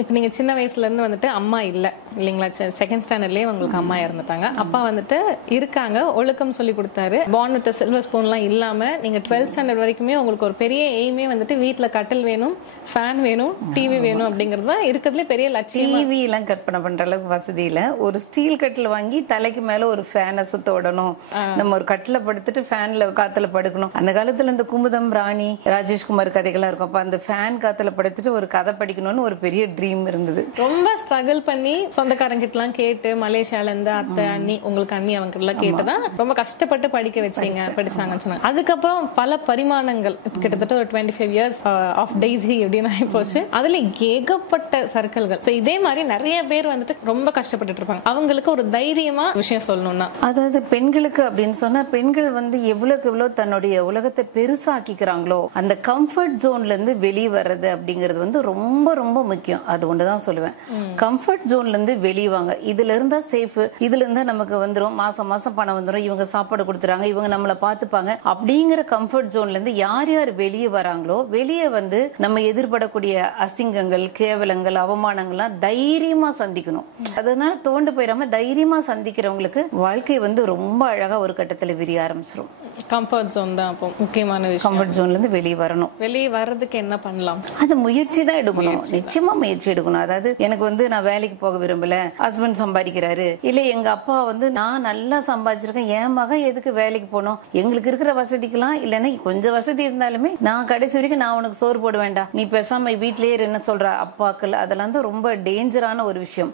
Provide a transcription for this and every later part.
இப்போ நீங்க சின்ன வயசுல இருந்து வந்துட்டு அம்மா இல்லைங்களா? செகண்ட் ஸ்டாண்டர்ட்லயே உங்களுக்கு அம்மா இறந்துட்டாங்க. அப்பா வந்துட்டு இருக்காங்க, ஒழுக்கம் சொல்லி கொடுத்தாரு. பார்ன் வித் சில்வர் ஸ்பூன்லாம் இல்லாம நீங்க 12th ஸ்டாண்டர்ட் வரைக்குமே உங்களுக்கு ஒரு பெரிய எய்மே வந்துட்டு வீட்டுல கட்டில் வேணும், ஃபேன் வேணும், டிவி வேணும் அப்படிங்கறது தான் இருக்கிறதுல பெரிய லட்சியம். டிவி எல்லாம் கற்பனை பண்ற அளவுக்கு வசதி இல்ல. ஒரு ஸ்டீல் கட்டில் வாங்கி தலைக்கு மேல ஒரு ஃபேனை சுத்த விடணும், நம்ம ஒரு கட்டில படுத்துட்டு ஃபேன்ல காத்துல படுக்கணும். அந்த காலத்துல இந்த குமுதம், ராணி, ராஜேஷ்குமார் கதைகள்லாம் இருக்கும். அப்ப அந்த ஃபேன் காத்துல படுத்துட்டு ஒரு கதை படிக்கணும்னு ஒரு பெரிய ட்ரீம் இருந்தது. ரொம்ப ஸ்ட்ரகிள் பண்ணி சொந்தக்காரங்க கிட்ட எல்லாம் கேட்டு, மலேசியால இருந்து அத்தை, அண்ணி, உங்களுக்கு அண்ணி அவங்க எல்லாம் கேட்டுதான் ரொம்ப கஷ்டப்பட்டு படிக்க வச்சீங்க, படிச்சாங்கன்னு சொன்னாங்க. அதுக்கப்புறம் பல பரிமாணங்கள், கிட்டத்தட்ட ஒரு 25 இயர்ஸ் ஆஃப் டெய்ஸி அப்படின்னு ஆகி போச்சு. அதுல ஏகப்பட்ட சர்க்கிள்கள். இதே மாதிரி நிறைய பேர் வந்துட்டு ரொம்ப கஷ்டப்பட்டு இருப்பாங்க. அவங்களுக்கு ஒரு தைரியமா விஷயம் சொல்லணும்னா, அதாவது பெண்களுக்கு அப்படின்னு சொன்னா, பெண்கள் வந்து எவ்வளவுக்கு எவ்வளவு தன்னுடைய உலகத்தை பெருசாக்கிக்கிறாங்களோ அந்த கம்ஃபர்ட் ஜோன்ல இருந்து வெளியே வர்றது அப்படிங்கிறது வந்து ரொம்ப ரொம்ப முக்கியம். அது ஒன்றுதான் சொல்லுவேன். கம்ஃபர்ட் ஜோன்ல இருந்து வெளியே வாங்க. இதுல இருந்தா சேஃப், இதுல இருந்தா நமக்கு வந்துடும், மாசம் மாசம் பணம் வந்துடும், இவங்க சாப்பாடு கொடுத்துறாங்க, இவங்க நம்மளை பார்த்துப்பாங்க அப்படிங்கிற கம்ஃபர்ட் ஜோன்ல இருந்து யார் யார் வெளியே வராங்களோ, வெளியே வந்து நம்ம எதிர்படக்கூடிய அசிங்கங்கள், கேவலங்கள், அவமானங்கள்லாம் தைரியமா சந்திக்கணும். அதனால தோண்டு போயிடாம தைரியமா சந்திக்கிறவங்களுக்கு வாழ்க்கை வந்து ரொம்ப அழகா ஒரு கட்டத்துல விரிய ஆரம்பிச்சிடும். கம்ஃபர்ட் ஜோன் தான் அப்போ முக்கியமான விஷயம். கம்ஃபர்ட் ஜோன்ல இருந்து வெளியே வரணும். வெளியே வர்றதுக்கு என்ன பண்ணலாம்? அது முயற்சி தான் எடுக்கணும். நிச்சயமா முயற்சி எடுக்கணும். அதாவது எனக்கு வந்து நான் வேலைக்கு போக விரும்பல, ஹஸ்பண்ட் சம்பாதிக்கிறாரு, இல்ல எங்க அப்பா வந்து நான் நல்லா சம்பாதிச்சிருக்கேன், என் மகன் எதுக்கு வேலைக்கு போகணும், எங்களுக்கு இருக்கிற வசதிக்கெல்லாம் இல்லைன்னா கொஞ்சம் வசதி இருந்தாலுமே நான் கடைசி வரைக்கும் நான் உனக்கு சோறு போட வேண்டாம், நீ பேசாம வீட்லயே என்ன சொல்ற அப்பாக்கள், அதெல்லாம் தான் ரொம்ப டேஞ்சரான ஒரு விஷயம்.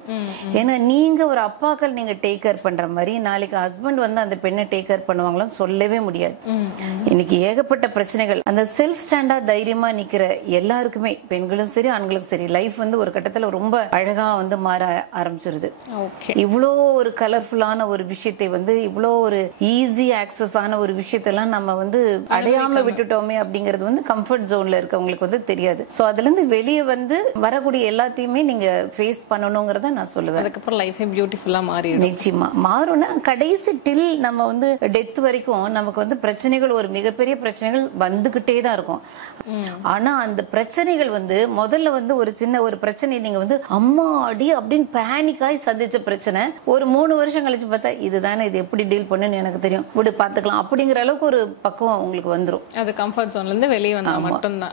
ஏன்னா நீங்க ஒரு அப்பாக்கள் நீங்க டேக் கேர் பண்ற மாதிரி நாளைக்கு ஹஸ்பண்ட் வந்து அந்த பெண்ணை டேக் கேர் பண்ணுவாங்களான்னு சொல்லவே முடியாது. இன்னைக்கு ஏகப்பட்ட பிரச்சனைகள். அந்த செல்ஃப் ஸ்டாண்டா தைரியமா நிக்கிற எல்லாருக்குமே, பெண்களும் சரி ஆண்களுக்கும் சரி, லைஃப் வந்து ஒரு கட்டத்துல ரொம்ப அழகா வந்து மாற ஆரம்பிச்சிருது. இவ்வளோ ஒரு கலர்ஃபுல்லான ஒரு விஷயத்தை வந்து, இவ்வளோ ஒரு ஈஸி ஆக்சஸ் ஆன ஒரு விஷயத்தெல்லாம் நம்ம வந்து அடையாம விட்டுட்டோமே அப்படிங்கிறது வந்து கம்ஃபர்ட் ஜோன்ல இருக்கவங்களுக்கு வந்து தெரியாது. சோ அதுல இருந்து வெளியே வந்து வரக்கூடிய எல்லாத்தையுமே நீங்க ஃபேஸ் பண்ணணுங்கிறத நான் சொல்லுவேன். அதுக்கப்புறம் லைஃபே பியூட்டிஃபுல்லா மாறிடும். நிச்சயமா மாறும்னா கடைசி டில் நம்ம வந்து டெத் வரைக்கும் நமக்கு வந்து பிரச்சனைகள், ஒரு மிகப்பெரிய பிரச்சனைகள் வந்துகிட்டே தான் இருக்கும். ஆனா அந்த பிரச்சனைகள் வந்து முதல்ல வந்து ஒரு சின்ன ஒரு பிரச்சனை நீங்க வந்து அம்மா அடி அப்படின்னு பேனிக்காய் சந்திச்ச பிரச்சனை ஒரு 3 வருஷம் கழிச்சு பார்த்தா இதுதானே, இது எப்படி டீல் பண்ணுன்னு எனக்கு தெரியும், இப்படி பாத்துக்கலாம் அப்படிங்கிற அளவுக்கு ஒரு பக்குவம் உங்களுக்கு வந்துடும். அது கம்ஃபர்ட் ஜோன்ல இருந்து வெளியே வந்தா மட்டும்தான்.